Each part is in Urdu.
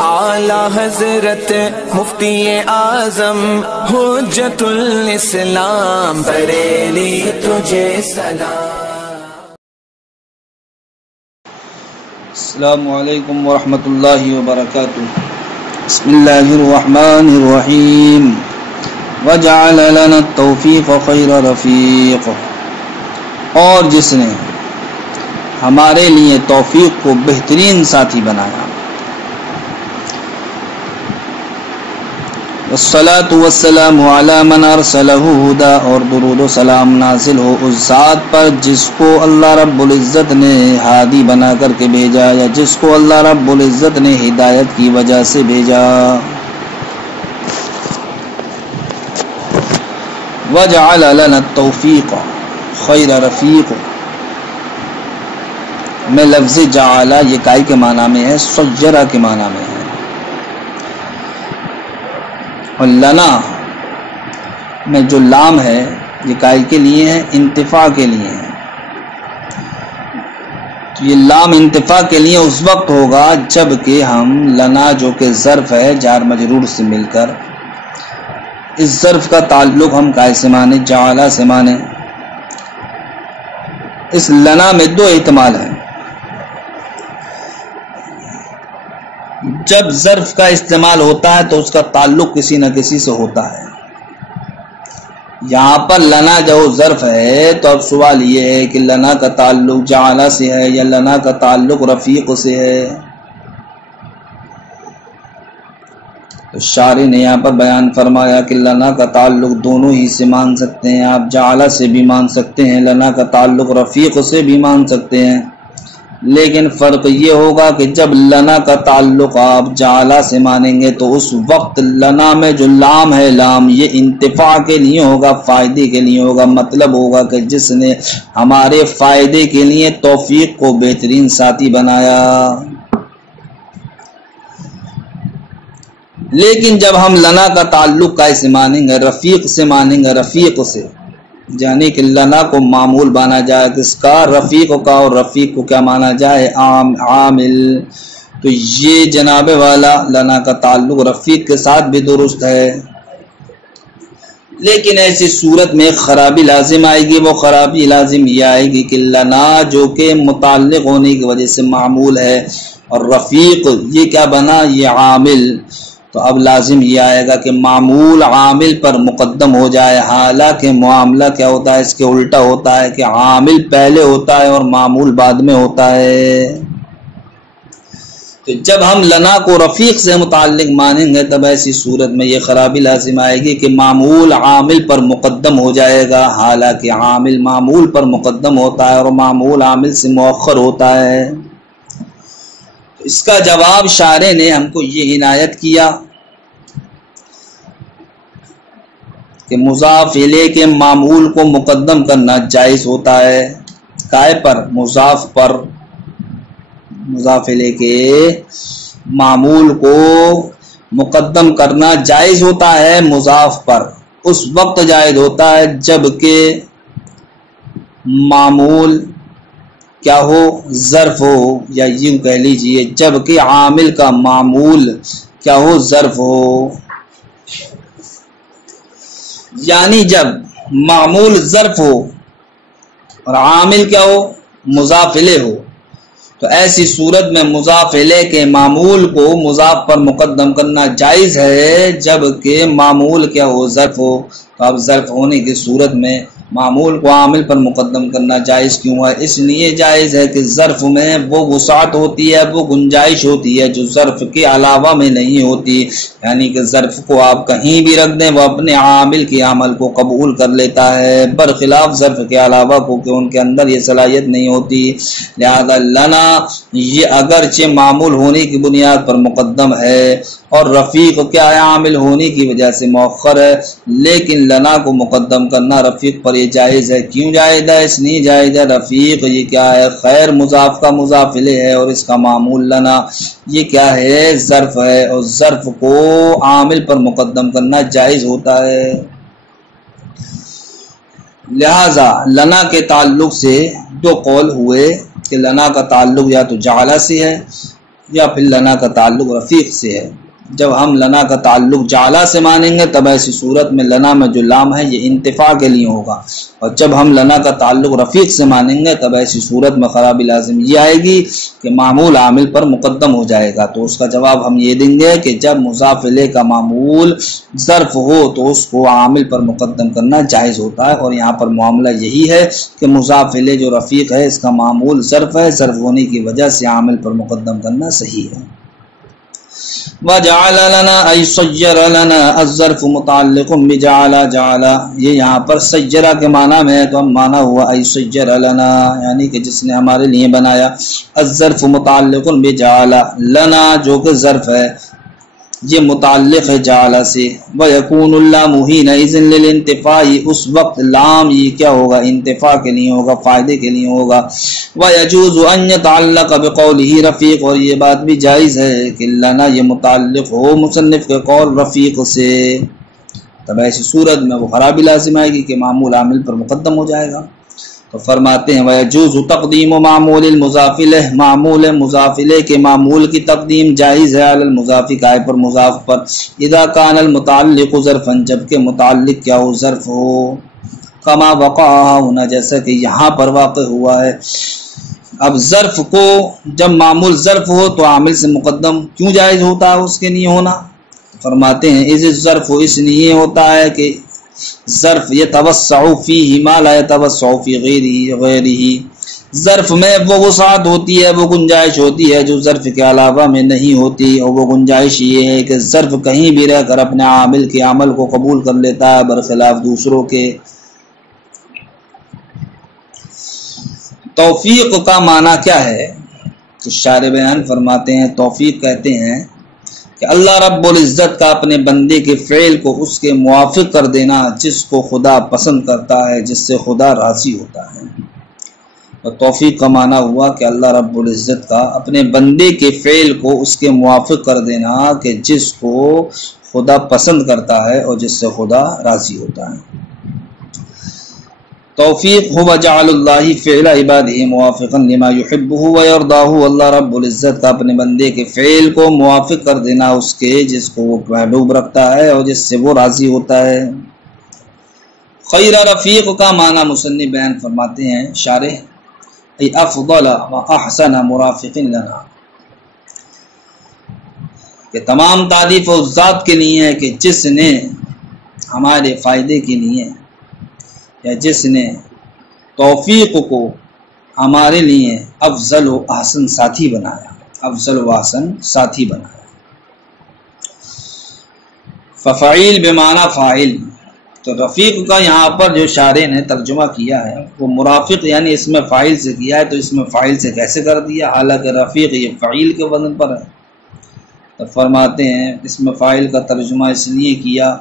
اعلی حضرت مفتی اعظم حجت الاسلام بریلی تجھے سلام۔ السلام علیکم ورحمۃ اللہ وبرکاتہ۔ بسم اللہ الرحمن الرحیم۔ وجعل لنا التوفیق خیر رفیق، اور جس نے ہمارے لیے توفیق کو بہترین ساتھی بنایا۔ والصلاة والسلام علی من ارسلہ ہدی، اور درود و سلام نازل ہو اس ذات پر جس کو اللہ رب العزت نے ہادی بنا کر کے بھیجا، یا جس کو اللہ رب العزت نے ہدایت کی وجہ سے بھیجا۔ وجعل لنا التوفیق خیر رفیق میں لفظ جعل یہ کائی کے معنی میں ہے، سجرہ کے معنی میں ہے، اور لنا میں جو لام ہے یہ کائی کے لیے ہے، انتفاع کے لیے ہے۔ تو یہ لام انتفاع کے لیے اس وقت ہوگا جب کہ ہم لنا جو کہ ظرف ہے جار مجرور سے مل کر، اس ظرف کا تعلق ہم کائی سے مانے، جعل سے مانے۔ اس لنا میں دو احتمال ہیں۔ جب ظرف کا استعمال ہوتا ہے تو اس کا تعلق کسی نہ کسی سے ہوتا ہے۔ یہاں پر لنا جو ظرف ہے تو اب سوال یہ ہے کہ لنا کا تعلق جعل سے ہے یا لنا کا تعلق رفیق سے ہے؟ تو شارح نے یہاں پر بیان فرمایا کہ لنا کا تعلق دونوں ہی سے مان سکتے ہیں، آپ جعل سے بھی مان سکتے ہیں، لنا کا تعلق رفیق سے بھی مان سکتے ہیں، لیکن فرق یہ ہوگا کہ جب لنا کا تعلق آپ جعل سے مانیں گے تو اس وقت لنا میں جو لام ہے، لام یہ انتفاع کے لیے ہوگا، فائدے کے لیے ہوگا، مطلب ہوگا کہ جس نے ہمارے فائدے کے لیے توفیق کو بہترین ساتھی بنایا۔ لیکن جب ہم لنا کا تعلق کیسے مانیں گے؟ رفیق سے مانیں گے، رفیق سے، یعنی کہ لنا کو معمول مانا جائے کس کا؟ رفیق کا، اور رفیق کو کیا مانا جائے؟ عامل۔ تو یہ جناب والا لنا کا تعلق رفیق کے ساتھ بھی درست ہے، لیکن ایسی صورت میں خرابی لازم آئے گی۔ وہ خرابی لازم یہ آئے گی کہ لنا جو کہ متعلق ہونے کی وجہ سے معمول ہے، اور رفیق یہ کیا بنا؟ یہ عامل۔ تو اب لازم یہ آئے گا کہ معمول عامل پر مقدم ہو جائے، حالانکہ معاملہ کیا ہوتا ہے؟ اس کے الٹا ہوتا ہے کہ عامل پہلے ہوتا ہے اور معمول بعد میں ہوتا ہے۔ تو جب ہم لنا کو رفیق سے متعلق مانیں گے تب ایسی صورت میں یہ خرابی لازم آئے گی کہ معمول عامل پر مقدم ہو جائے گا، حالانکہ عامل معمول پر مقدم ہوتا ہے اور معمول عامل سے مؤخر ہوتا ہے۔ اس کا جواب شارح نے ہم کو یہ عنایت کیا کہ مضاف الیہ کے معمول کو مقدم کرنا جائز ہوتا ہے۔ کائے پر؟ مضاف پر۔ مضاف الیہ کے معمول کو مقدم کرنا جائز ہوتا ہے مضاف پر، اس وقت جائز ہوتا ہے جب کہ معمول کیا ہو؟ ظرف ہو، یا یوں کہہ لیجئے جب کہ عامل کا معمول کیا ہو؟ ظرف ہو۔ یعنی جب معمول ظرف ہو اور عامل کیا ہو؟ مضاف الیہ ہو، تو ایسی صورت میں مضاف الیہ کے معمول کو مضاف پر مقدم کرنا جائز ہے جب کہ معمول کیا ہو؟ ظرف ہو۔ تو اب ظرف ہونے کی صورت میں معمول کو عامل پر مقدم کرنا جائز کیوں ہے؟ اس لیے جائز ہے کہ ظرف میں وہ وسعت ہوتی ہے، وہ گنجائش ہوتی ہے جو ظرف کے علاوہ میں نہیں ہوتی، یعنی کہ ظرف کو آپ کہیں بھی رکھ دیں وہ اپنے عامل کے عمل کو قبول کر لیتا ہے، برخلاف ظرف کے علاوہ کو کہ ان کے اندر یہ صلاحیت نہیں ہوتی۔ لہذا لنا یہ اگرچہ معمول ہونے کی بنیاد پر مقدم ہے اور رفیق کیا ہے؟ عامل ہونے کی وجہ سے مؤخر ہے، لیکن لنا کو مقدم کرنا رفیق پر یہ جائز ہے۔ کیوں جائز ہے؟ اس لیے جائز ہے رفیق یہ کیا ہے؟ خیر مضاف کا مضاف الیہ ہے، اور اس کا معمول لنا یہ کیا ہے؟ ظرف ہے، اور ظرف کو عامل پر مقدم کرنا جائز ہوتا ہے۔ لہذا لنا کے تعلق سے دو قول ہوئے کہ لنا کا تعلق یا تو جعل سے ہے یا پھر لنا کا تعلق رفیق سے ہے. جب ہم لنا کا تعلق جعلا سے مانیں گے تب ایسی صورت میں لنا میں جو لام ہے یہ انتفاع کے لیے ہوگا، اور جب ہم لنا کا تعلق رفیق سے مانیں گے تب ایسی صورت میں خرابی لازم یہ آئے گی کہ معمول عامل پر مقدم ہو جائے گا. تو اس کا جواب ہم یہ دیں گے کہ جب مضاف الیہ کا معمول ظرف ہو تو اس کو عامل پر مقدم کرنا جائز ہوتا ہے، اور یہاں پر معاملہ یہی ہے کہ مضاف الیہ جو رفیق ہے اس کا معمول ظرف ہے، ظرف ہونے کی وجہ سے عامل پر مقدم کرنا صحیح ہے. وَجَعَلَ لَنَا أَيْ صَيَّرَ لَنَا الظَّرْفُ مُتَعَلِّقٌ بِجَعَلَ جَعَلَ، یہ یہاں پر سجرہ کے معنی میں ہے تو ہم معنی ہوا أَيْ صَيَّرَ لَنَا، یعنی کہ جس نے ہمارے لیے بنایا. الظرف متعلق بجعل، لنا جو کہ ظرف ہے یہ متعلق ہے جعل سے. وَيَكُونُ اللَّامُ حِينَئِذٍ لِلْانْتِفَاءِ، اس وقت لام یہ کیا ہوگا؟ انتفاع کے لیے ہوگا، فائدے کے لیے ہوگا. وَيَجُوزُ أَنْ يَتَعَلَّقَ بِقَوْلِهِ رفیق، اور یہ بات بھی جائز ہے کہ لنا یہ متعلق ہو مصنف کے قول رفیق سے، تب ایسی صورت میں وہ خرابی لازم آئے گی کہ معمول عامل پر مقدم ہو جائے گا. تو فرماتے ہیں وَيَجُوزُ تَقْدِيمُ مَعْمُولِ الْمُضَافِ إِلَيْهِ، معمول مضاف الیہ کے معمول کی تقدیم جائز ہے علی المضاف قائم پر مضاف پر. اذا كان المتعلق ظرفا، جبکہ متعلق کیا ہو؟ ظرف ہو. کما وقع ہونا، جیسا کہ یہاں پر واقع ہوا ہے. اب ظرف کو جب معمول ظرف ہو تو عامل سے مقدم کیوں جائز ہوتا ہے اس کے لیے ہونا؟ فرماتے ہیں اذ الظرف، اس لیے ہوتا ہے کہ ظرف یتوسع فیہ ما لا یتوسع فی غیرہ، ظرف میں وہ وسعت ہوتی ہے، وہ گنجائش ہوتی ہے جو ظرف کے علاوہ میں نہیں ہوتی. اور وہ گنجائش یہ ہے کہ ظرف کہیں بھی رہ کر اپنے عامل کے عمل کو قبول کر لیتا ہے برخلاف دوسروں کے. توفیق کا معنی کیا ہے؟ تو شارح بیان فرماتے ہیں توفیق کہتے ہیں کہ اللہ رب العزت کا اپنے بندے کے فعل کو اس کے موافق کر دینا جس کو خدا پسند کرتا ہے، جس سے خدا راضی ہوتا ہے. اور توفیق کا معنی ہوا کہ اللہ رب العزت کا اپنے بندے کے فعل کو اس کے موافق کر دینا کہ جس کو خدا پسند کرتا ہے اور جس سے خدا راضی ہوتا ہے. توفیق ہوا جعل اللہ فعل عبادہ موافقا لما یحبہ ویرضاہ، اللہ رب العزت کا اپنے بندے کے فعل کو موافق کر دینا اس کے جس کو وہ محبوب رکھتا ہے اور جس سے وہ راضی ہوتا ہے. خیر رفیق کا معنی مصنف بیان فرماتے ہیں شارح ای افضل و احسن مرافق لنا، کہ تمام تعریف اس ذات کے لیے ہے کہ جس نے ہمارے فائدے کے لیے یا جس نے توفیق کو ہمارے لیے افضل و احسن ساتھی بنایا، افضل و احسن ساتھی بنایا. ففعیل بمعنی فاعل، تو رفیق کا یہاں پر جو شارح نے ترجمہ کیا ہے وہ مرافق یعنی اس میں فاعل سے کیا ہے، تو اس میں فاعل سے کیسے کر دیا حالانکہ رفیق یہ فعیل کے وزن پر ہے. تو فرماتے ہیں اس میں فاعل کا ترجمہ اس لیے کیا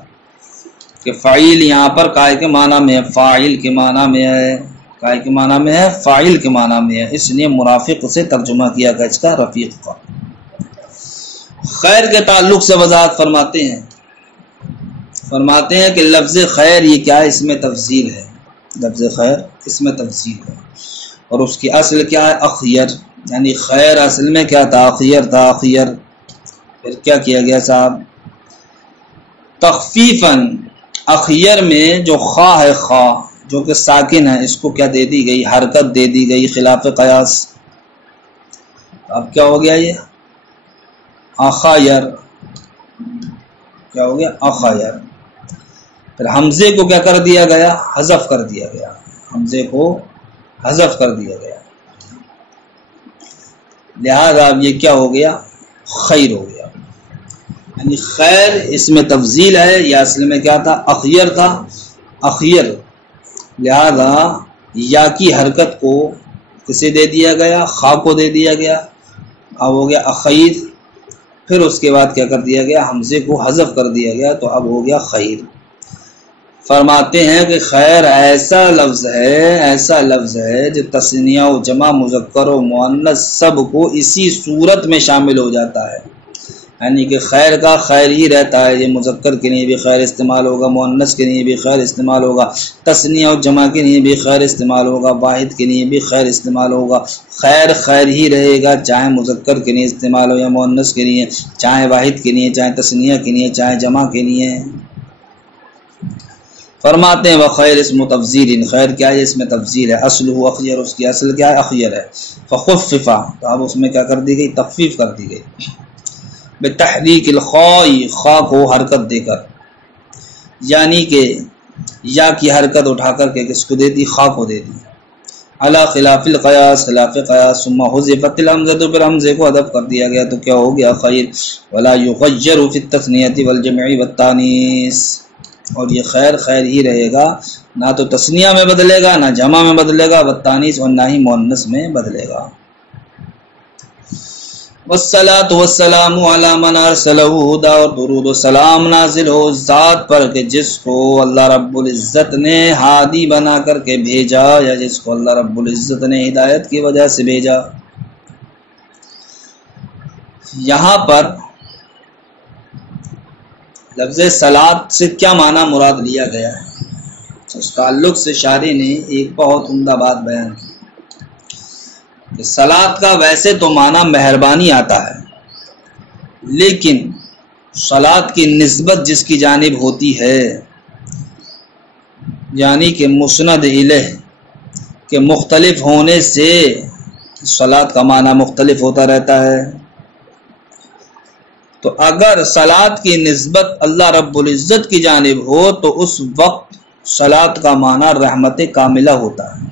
کہ فاعل یہاں پر قائل کے معنی میں ہے، فاعل کے معنی میں ہے، قائل کے معنی میں ہے، فاعل کے معنی میں ہے، اس لیے مرافق سے ترجمہ کیا گیا اس کا رفیق کا. خیر کے تعلق سے وضاحت فرماتے ہیں کہ لفظ خیر یہ کیا ہے؟ اس میں تفضیل ہے. لفظ خیر اس میں تفضیل ہے اور اس کی اصل کیا ہے؟ اخیر، یعنی خیر اصل میں کیا تھا؟ اخیر تھا. اخیر پھر کیا کیا گیا صاحب؟ تخفیفاً اخیر میں جو خا ہے، خا جو کہ ساکن ہے، اس کو کیا دے دی گئی؟ حرکت دے دی گئی خلاف قیاس. اب کیا ہو گیا؟ یہ اخایر، کیا ہو گیا؟ اخایر. پھر حمزے کو کیا کر دیا گیا؟ حذف کر دیا گیا. حمزے کو حذف کر دیا گیا، لہذا اب یہ کیا ہو گیا؟ خیر ہو گیا. یعنی خیر اس میں تفضیل ہے، یا اصل میں کیا تھا؟ اخیر تھا. اخیر، لہذا یا کی حرکت کو کسے دے دیا گیا؟ خا کو دے دیا گیا. اب ہو گیا اخیر. پھر اس کے بعد کیا کر دیا گیا؟ حمزے کو حذف کر دیا گیا، تو اب ہو گیا خیر. فرماتے ہیں کہ خیر ایسا لفظ ہے جو تثنیہ و جمع مذکر و مؤنث سب کو اسی صورت میں شامل ہو جاتا ہے. یعنی کہ خیر کا خیر ہی رہتا ہے، یہ مذکر کے لیے بھی خیر استعمال ہوگا، مؤنث کے لیے بھی خیر استعمال ہوگا، تثنیہ اور جمع کے لیے بھی خیر استعمال ہوگا، واحد کے لیے بھی خیر استعمال ہوگا۔ خیر خیر ہی رہے گا، چاہے مذکر کے لیے استعمال ہو یا مؤنث کے لیے، چاہے واحد کے لیے، چاہے تثنیہ کے لیے، چاہے جمع کے لیے۔ فرماتے ہیں وخیر اسم تفضیل، خیر کیا ہے؟ اس میں تفضیل ہے، اصل ہو اخیر، اس کی اصل کیا ہے؟ اخیر ہے۔ فخففا، تو اب اس میں کیا کر دی گئی؟ تخفیف کر دی گئی، بتحریک الخاء، خاء کو حرکت دے کر، یعنی کہ یا کی حرکت اٹھا کر کے کس کو دے دی؟ خاء کو دے دی، علی خلاف القیاس، خلاف قیاس، ثم حذفت الحمزۃ، پھر حمزے کو حذف کر دیا گیا تو کیا ہو گیا؟ خیر۔ ولا یغیر فی التثنیۃ والجمع والتانیث، اور یہ خیر خیر ہی رہے گا، نہ تو تثنیہ میں بدلے گا، نہ جمع میں بدلے گا، والتانیث، اور نہ ہی مؤنث میں بدلے گا۔ والصلاۃ والسلام علی من ارسلہ ہدی، اور درود و سلام نازل ہو اس ذات پر کہ جس کو اللہ رب العزت نے ہادی بنا کر کے بھیجا، یا جس کو اللہ رب العزت نے ہدایت کی وجہ سے بھیجا۔ یہاں پر لفظ صلاۃ سے کیا معنی مراد لیا گیا ہے؟ اس تعلق سے شارح نے ایک بہت عمدہ بات بیان کی کہ صلاۃ کا ویسے تو معنی مہربانی آتا ہے، لیکن صلاۃ کی نسبت جس کی جانب ہوتی ہے، یعنی کہ مسند الیہ کے مختلف ہونے سے صلاۃ کا معنی مختلف ہوتا رہتا ہے۔ تو اگر صلاۃ کی نسبت اللہ رب العزت کی جانب ہو تو اس وقت صلاۃ کا معنی رحمت کاملہ ہوتا ہے،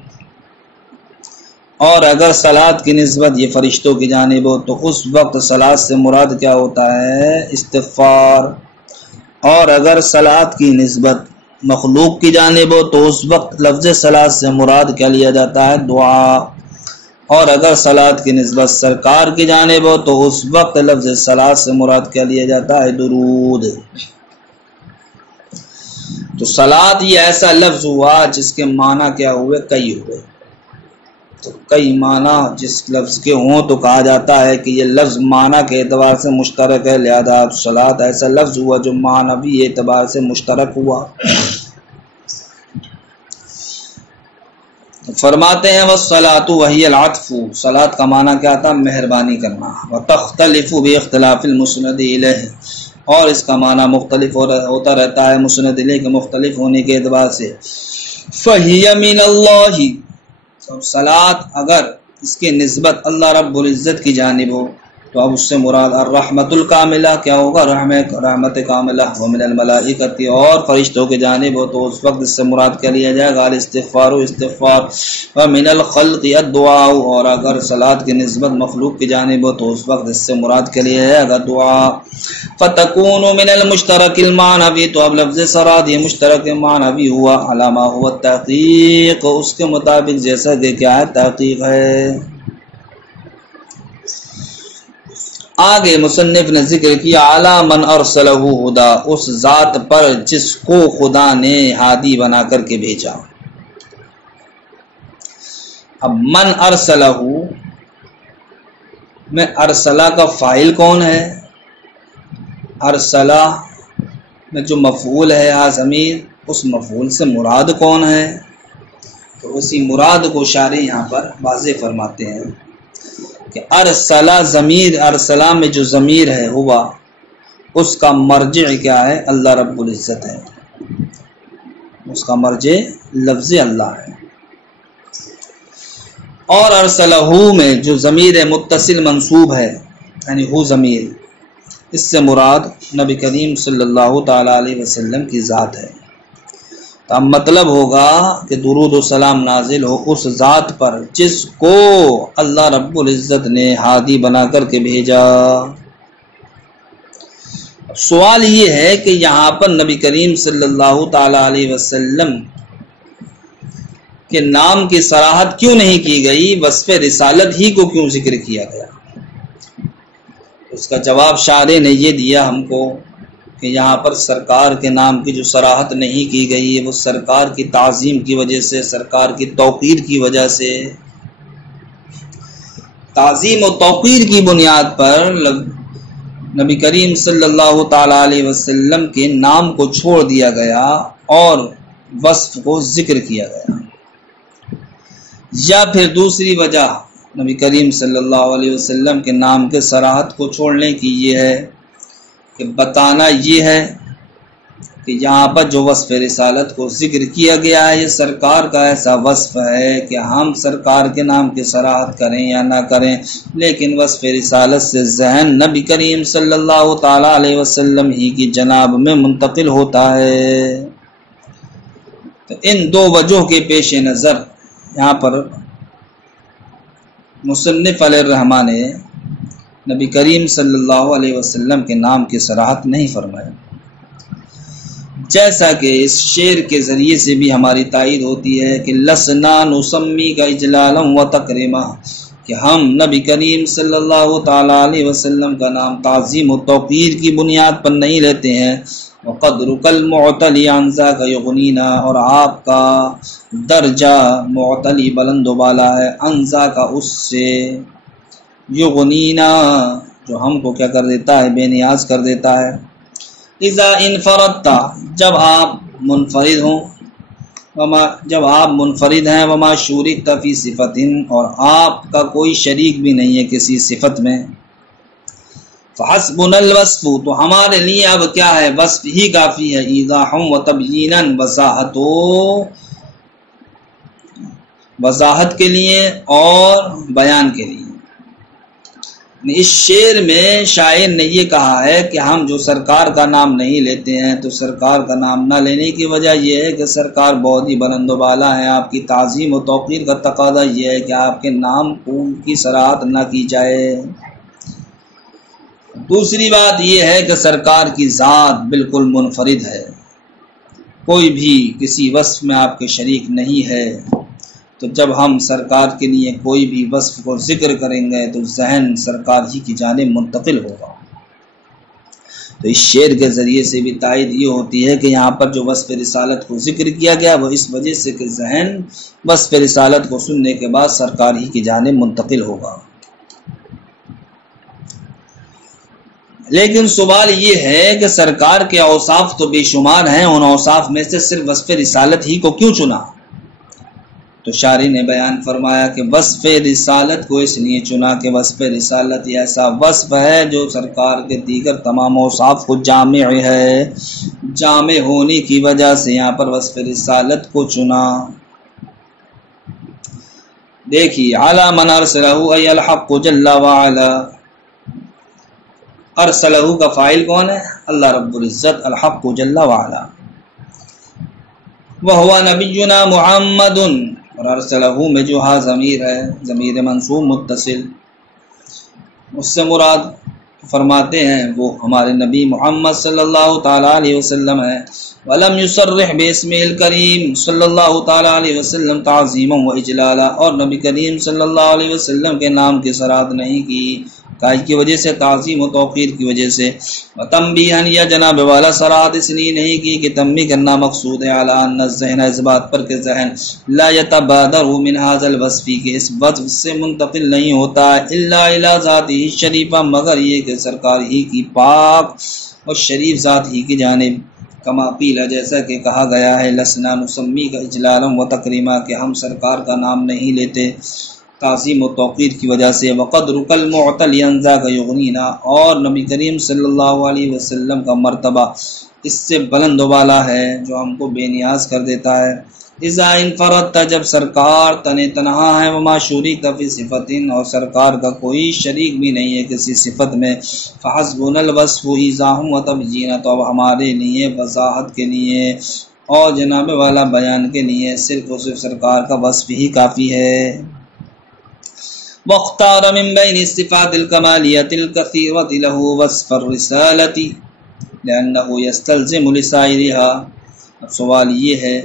اور اگر صلاۃ کی نسبت یہ فرشتوں کی جانب ہو تو اس وقت صلاۃ سے مراد کیا ہوتا ہے؟ استغفار، اور اگر صلاۃ کی نسبت مخلوق کی جانب ہو تو اس وقت لفظ صلاۃ سے مراد کیا لیا جاتا ہے؟ دعا، اور اگر صلاۃ کی نسبت سرکار کی جانب ہو تو اس وقت لفظ صلاۃ سے مراد کیا لیا جاتا ہے؟ درود۔ تو صلاۃ یہ ایسا لفظ ہوا جس کے معنی کیا ہوئے؟ کئی ہوئے۔ تو کئی معنی جس لفظ کے ہوں تو کہا جاتا ہے کہ یہ لفظ معنی کے اعتبار سے مشترک ہے، لہذا صلاۃ ایسا لفظ ہوا جو معنوی اعتبار سے مشترک ہوا۔ فرماتے ہیں والصلاۃ وہی العطف، صلاۃ کا معنی کیا تھا؟ مہربانی کرنا، وتختلف باختلاف المسند الیہ، اور اس کا معنی مختلف ہوتا رہتا ہے مسند الیہ کے مختلف ہونے کے اعتبار سے۔ فہی من اللہ، صلاۃ اگر اس کی نسبت اللہ رب العزت کی جانب ہو تو اب اس سے مراد الرحمت الکاملہ کیا ہوگا؟ رحمت کاملہ، ومن الملائکۃ، اور فرشتوں کی جانب ہو تو اس وقت اس سے مراد کیا لیا جائے گا؟ الاستغفار، استغفار، ومن الخلق الدعاء، اور اگر صلاۃ کی نسبت مخلوق کی جانب ہو تو اس وقت اس سے مراد کیا لیا جائے گا؟ دعا۔ فتکون من المشترک المعنوی، تو اب لفظ صلاۃ یہ مشترک معنوی ہوا، علامہ ہوا التحقیق، اس کے مطابق جیسا کہ کیا ہے؟ تحقیق ہے۔ آگے مصنف نے ذکر کیا اعلی من ارسلہ ہدا، اس ذات پر جس کو خدا نے ہادی بنا کر کے بھیجا۔ اب من ارسلہ میں ارسلہ کا فاعل کون ہے؟ ارسلہ میں جو مفعول ہے ضمیر، اس مفعول سے مراد کون ہے؟ تو اسی مراد کو شارح یہاں پر واضح فرماتے ہیں کہ ارسلہ ضمیر، ارسلہ میں جو ضمیر ہے ہوا، اس کا مرجع کیا ہے؟ اللہ رب العزت ہے، اس کا مرجع لفظ اللہ ہے۔ اور ارسلہ میں جو ضمیر متصل منصوب ہے، یعنی ہو ضمیر، اس سے مراد نبی کریم صلی اللہ تعالی علیہ وسلم کی ذات ہے۔ تو اب مطلب ہوگا کہ درود و سلام نازل ہو اس ذات پر جس کو اللہ رب العزت نے ہادی بنا کر کے بھیجا۔ سوال یہ ہے کہ یہاں پر نبی کریم صلی اللہ تعالی علیہ وسلم کے نام کی صراحت کیوں نہیں کی گئی؟ وصف رسالت ہی کو کیوں ذکر کیا گیا؟ اس کا جواب شارح نے یہ دیا ہم کو کہ یہاں پر سرکار کے نام کی جو صراحت نہیں کی گئی ہے وہ سرکار کی تعظیم کی وجہ سے، سرکار کی توقیر کی وجہ سے، تعظیم و توقیر کی بنیاد پر نبی کریم صلی اللہ تعالی علیہ وسلم کے نام کو چھوڑ دیا گیا اور وصف کو ذکر کیا گیا، یا پھر دوسری وجہ نبی کریم صلی اللہ علیہ وسلم کے نام کے صراحت کو چھوڑنے کی یہ ہے کہ بتانا یہ ہے کہ یہاں پر جو وصف رسالت کو ذکر کیا گیا ہے یہ سرکار کا ایسا وصف ہے کہ ہم سرکار کے نام کی صراحت کریں یا نہ کریں، لیکن وصف رسالت سے ذہن نبی کریم صلی اللہ تعالی علیہ وسلم ہی کی جناب میں منتقل ہوتا ہے۔ تو ان دو وجہ کے پیش نظر یہاں پر مصنف علیہ الرحمٰن نے نبی کریم صلی اللہ علیہ وسلم کے نام کی صراحت نہیں فرمایا، جیسا کہ اس شعر کے ذریعے سے بھی ہماری تائید ہوتی ہے کہ لسنا نسمی کا اجلالا و تکریما، کہ ہم نبی کریم صلی اللہ تعالی علیہ وسلم کا نام تعظیم و توقیر کی بنیاد پر نہیں لیتے ہیں، وقدرک المعتلی عن ذاک یغنینا، اور آپ کا درجہ معتلی بلند و بالا ہے، عن ذاک اس سے، یغنینا جو ہم کو کیا کر دیتا ہے، بے نیاز کر دیتا ہے۔ اذا انفردت جب آپ منفرد ہوں، جب آپ منفرد ہیں، وما شورکت فی صفت، اور آپ کا کوئی شریک بھی نہیں ہے کسی صفت میں، فحسبنا الوصف تو ہمارے لیے اب کیا ہے، وصف ہی کافی ہے، ایضاح و تبیینا وضاحت کے لیے اور بیان کے لیے۔ اس شعر میں شاعر نے یہ کہا ہے کہ ہم جو سرکار کا نام نہیں لیتے ہیں تو سرکار کا نام نہ لینے کی وجہ یہ ہے کہ سرکار بہت ہی بلند و بالا ہے، آپ کی تعظیم و توقیر کا تقاضا یہ ہے کہ آپ کے نام کی صراحت نہ کی جائے۔ دوسری بات یہ ہے کہ سرکار کی ذات بالکل منفرد ہے، کوئی بھی کسی وصف میں آپ کے شریک نہیں ہے، تو جب ہم سرکار کے لیے کوئی بھی وصف کو ذکر کریں گے تو ذہن سرکار ہی کی جانب منتقل ہوگا۔ تو اس شعر کے ذریعے سے بھی تائید یہ ہوتی ہے کہ یہاں پر جو وصف رسالت کو ذکر کیا گیا وہ اس وجہ سے کہ ذہن وصف رسالت کو سننے کے بعد سرکار ہی کی جانب منتقل ہوگا۔ لیکن سوال یہ ہے کہ سرکار کے اوصاف تو بے شمار ہیں، ان اوصاف میں سے صرف وصف رسالت ہی کو کیوں چنا؟ تو شاعری نے بیان فرمایا کہ وصف رسالت کو اس لیے چنا کہ وصف رسالت ایسا وصف ہے جو سرکار کے دیگر تمام اوصاف کو جامع ہے، جامع ہونے کی وجہ سے یہاں پر وصف رسالت کو چنا۔ دیکھیے علی من ارسلہ ای الحق جل وعلا، ارسلہ کا فاعل کون ہے؟ اللہ رب العزت، الحق جل وعلا، وہو نبینا محمد، اور ارسلہ میں جو ہاں ضمیر ہے، ضمیر منصوب متصل، اس سے مراد فرماتے ہیں وہ ہمارے نبی محمد صلی اللہ تعالی علیہ وسلم ہے۔ ولم یصرح باسم الکریم صلی اللہ تعالی علیہ وسلم تعظیما و اجلالا، اور نبی کریم صلی اللہ علیہ وسلم کے نام کی صراحت نہیں کی، کاج کی وجہ سے، تعظیم و توقیر کی وجہ سے، وتنبیہن، یا جناب والا صراحت اس لیے نہیں کی کہ تنبیہ کرنا مقصود ہے، علی ان الذہن، اس بات پر کہ ذہن لا یتبادر من ھذا الوصف، کہ اس وصف سے منتقل نہیں ہوتا الا الی ذاتہ الشریفہ، مگر یہ کہ سرکار ہی کی پاک اور شریف ذات ہی کی جانب، کما قیل، جیسا کہ کہا گیا ہے، لسنا نسمی کا اجلالا و تکریما، کہ ہم سرکار کا نام نہیں لیتے تعظیم و توقیر کی وجہ سے، وقدرک المعتلی عن ذاک یغنینا، اور نبی کریم صلی اللہ علیہ وسلم کا مرتبہ اس سے بلند و بالا ہے جو ہم کو بے نیاز کر دیتا ہے۔ اذا انفردت، جب سرکار تنہا ہے، وما شورکت فی صفت، اور سرکار کا کوئی شریک بھی نہیں ہے کسی صفت میں، فحسبنا الوصف ایضاح و تبیین، تو اب ہمارے لیے وضاحت کے لیے اور جناب والا بیان کے لیے صرف اور صرف سرکار کا وصف ہی کافی ہے۔ واختار من بین الصفات الکمالیۃ الکثیرۃ له وصف الرسالۃ لأنه يستلزم لسائرها۔ اب سوال یہ ہے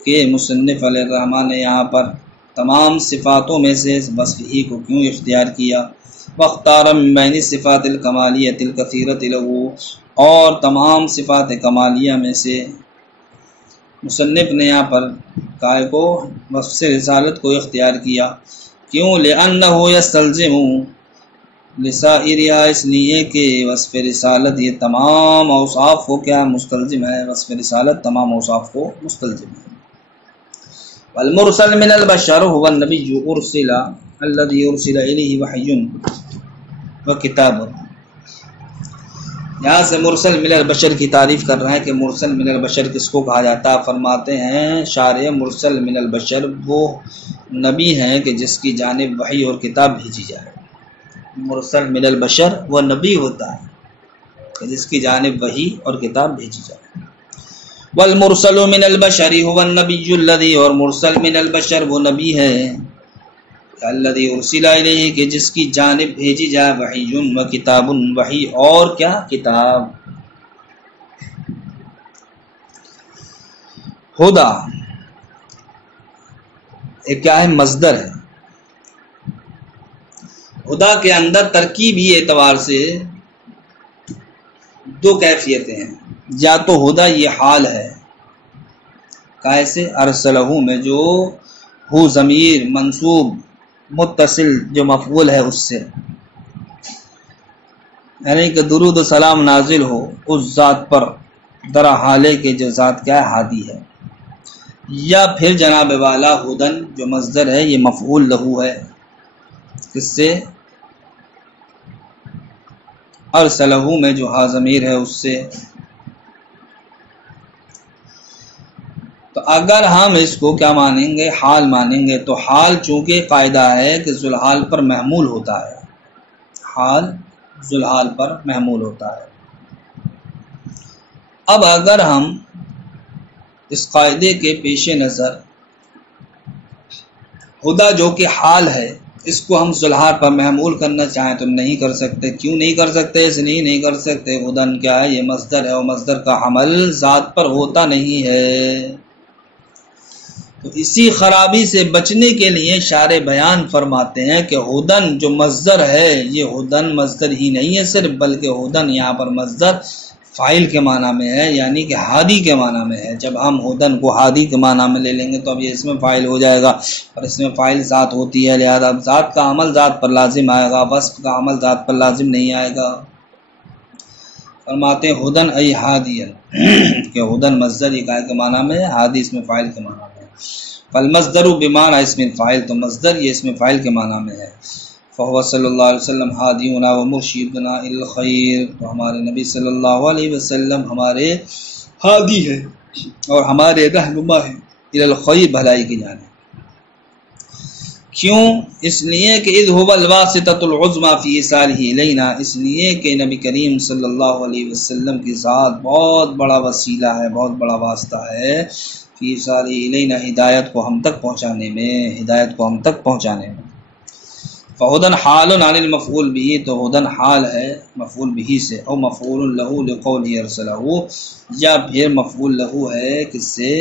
کہ مصنف علیہ الرحمٰن نے یہاں پر تمام صفاتوں میں سے وصف ہی کو کیوں اختیار کیا؟ واختار من بین الصفات الکمالیۃ الکثیرۃ له، اور تمام صفات کمالیہ میں سے مصنف نے یہاں پر کائے کو وصف رسالت کو اختیار کیا، کیوں؟ لأنه يستلزم، لسائرها اس لیے کہ وصف رسالت یہ تمام اوصاف کو کیا مستلزم ہے، وصف رسالت تمام اوصاف کو مستلزم ہے۔ والمرسل من البشر هو النبی ارسل الذي ارسل الیہ وحی وکتاب۔ یہاں سے مرسل من البشر کی تعریف کر رہے ہیں کہ مرسل من البشر کس کو کہا جاتا ہے۔ فرماتے ہیں شارح مرسل من البشر وہ نبی ہیں کہ جس کی جانب وحی اور کتاب بھیجی جائے۔ مرسل من البشر وہ نبی ہوتا ہے کہ جس کی جانب وحی اور کتاب بھیجی جائے۔ والمرسل من البشر هو النبی الذی، اور مرسل من البشر وہ نبی ہے الذی ارسل الیہ کہ جس کی جانب بھیجی جائے وحی و کتاب، وحی اور کیا کتاب۔ ہدا ایک کیا ہے مصدر ہے۔ ہدا کے اندر ترکیبی اعتبار سے دو کیفیتیں ہیں، یا تو ہدا یہ حال ہے کیسے ارسلہ میں جو ہو ضمیر منصوب متصل جو مفعول ہے اس سے، یعنی کہ درود و سلام نازل ہو اس ذات پر درا حالے کے جو ذات کیا ہے ہادی ہے، یا پھر جناب والا ہدن جو مصدر ہے یہ مفعول لہو ہے کس سے ارسلہ میں جو ہا ضمیر ہے اس سے۔ تو اگر ہم اس کو کیا مانیں گے حال مانیں گے تو حال چونکہ قاعدہ ہے کہ ذوالحال پر محمول ہوتا ہے، حال ذوالحال پر محمول ہوتا ہے۔ اب اگر ہم اس قاعدے کے پیش نظر ہدا جو کہ حال ہے اس کو ہم ذوالحال پر محمول کرنا چاہیں تو نہیں کر سکتے۔ کیوں نہیں کر سکتے؟ اس لیے نہیں کر سکتے ہدن کیا ہے یہ مصدر ہے اور مصدر کا حمل ذات پر ہوتا نہیں ہے۔ تو اسی خرابی سے بچنے کے لیے شارح بیان فرماتے ہیں کہ ہدن جو مصدر ہے یہ ہدن مصدر ہی نہیں ہے صرف، بلکہ ہدن یہاں پر مصدر فاعل کے معنی میں ہے، یعنی کہ ہادی کے معنی میں ہے۔ جب ہم ہدن کو ہادی کے معنی میں لے لیں گے تو اب یہ اس میں فاعل ہو جائے گا، اور اس میں فاعل ذات ہوتی ہے، لہذا ذات کا عمل ذات پر لازم آئے گا، وصف کا عمل ذات پر لازم نہیں آئے گا۔ فرماتے ہیں ہدن ای ہادین کہ ہدن مصدر اکائے کے معنی میں ہے، ہادی اس میں فاعل کے معنی میں ہے۔ فالمصدر بمعنی اسم الفاعل، تو مصدر یہ اسم فاعل کے معنی میں ہے۔ فهو صلی اللہ علیہ وسلم ہادینا و مرشدنا الخیر، تو ہمارے نبی صلی اللہ علیہ وسلم ہمارے ہادی ہے اور ہمارے رہنما ہے الی الخیر بھلائی کی جانب۔ کیوں؟ اس لیے کہ اذ هو الواسطۃ العظمی فی ایصالہ الینا، اس لیے کہ نبی کریم صلی اللہ علیہ وسلم کی ذات بہت بڑا وسیلہ ہے، بہت بڑا واسطہ ہے فی ایصالہ الینا ہدایت کو ہم تک پہنچانے میں، ہدایت کو ہم تک پہنچانے میں۔ فہدن حال عن المفعول به، تو ہدن حال ہے مفعول به سے، او مفعول له لقوله ارسلہ، یا پھر مفعول له ہے کس سے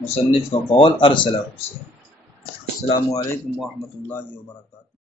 مصنف کا قول ارسلہ سے۔ السلام علیکم ورحمۃ اللہ وبرکاتہ۔